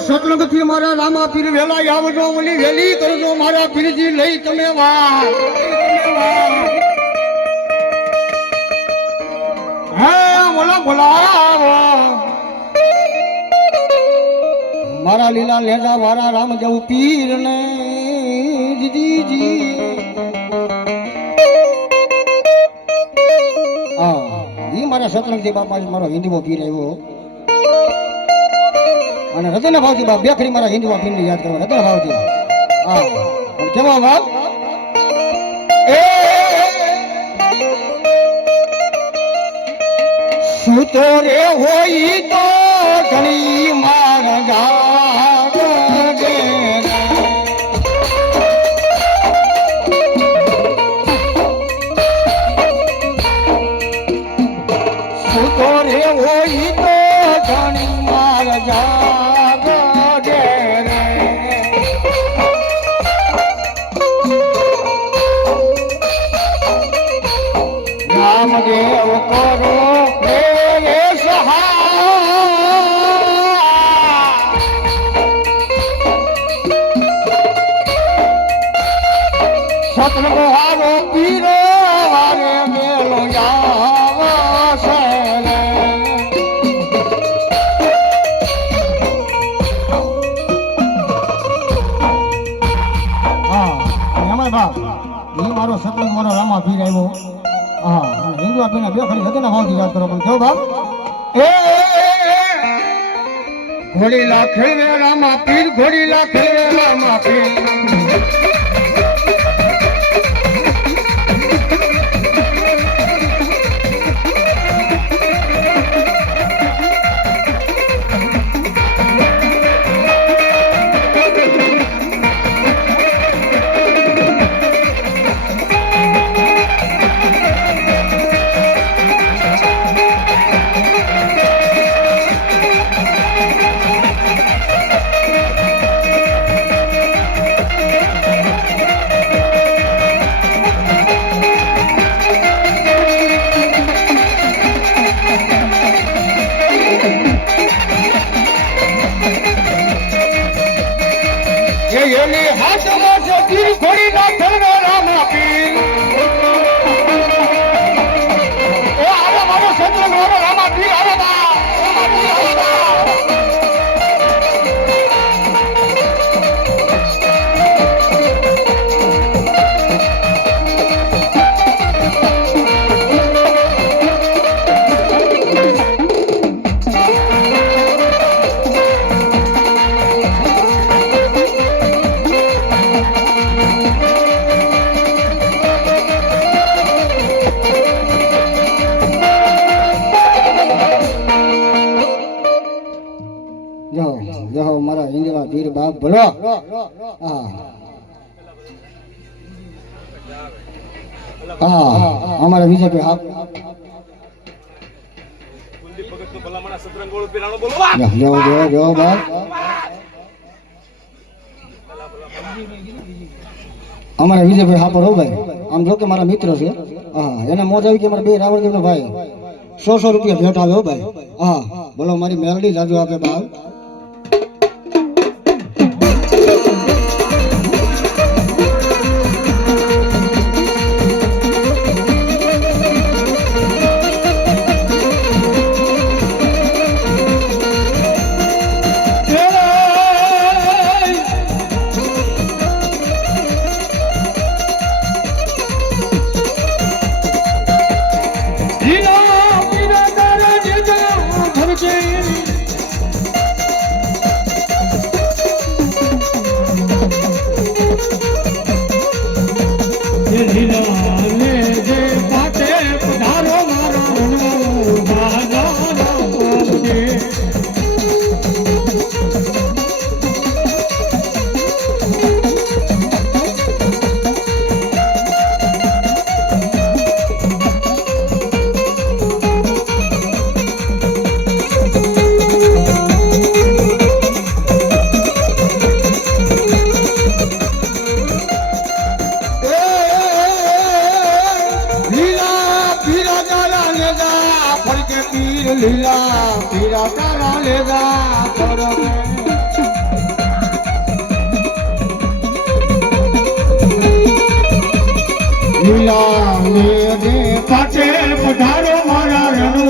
સતલંગ થી મારા રામા પીર વેલા આવજો, ઓલી વેલી કરજો મારા પીરજી લઈ તમે વા બોલા બોલાવો મારા લીલા લેજા વારા રામ જવું પીર ને જીજી ઈ મારા સતરંગજી બાપા મારો હિન્દીવો પીર આવ્યો અને હૃદયના ભાવથી બાપ બેખરી મારા હિન્દીવો પીરને યાદ કરવા હૃદયના ભાવથી કેવો ભાવ સુતો રે હોય તો ઘણી મારા જાગ દે સુતો રે હોય તો ઘણી મારા જાગ દે રામદેવ કરો સતલંગો હારો પીરો વારે મેલો આવશે એમાં બાપ એ મારો સતલંગ મારો રામા પીર આવ્યો હિન્દુ આપીને બે ખાલી હૃદયના ભાવથી યાદ કરો પણ કેવો બાપ ઘોડી લાખે રામા પીર ઘોડી લાખે રામા પીર એની હાથમાં છે તીર ઘોડી નાખે રામા પીર આવે મારો સતલંગ મારો રામા પીર આવે જો મારા હિન્દવા પીર બાપ ભલો અમારા બીજેપી હાપ જો બાપ અમારા બીજેપી હાપર હો ભાઈ આમ જો કે મારા મિત્ર છે એને મોજ આવી કે મારા બે રાવણદેવ નો ભાઈ 100 રૂપિયા ભેટ આવ્યો ભાઈ બોલો મારી મેલડી જાજુ આપે બાપ લીલા પીરા તારા લેગા તોરમે લીલા મેઘે પાછે પધારો મારા રણુ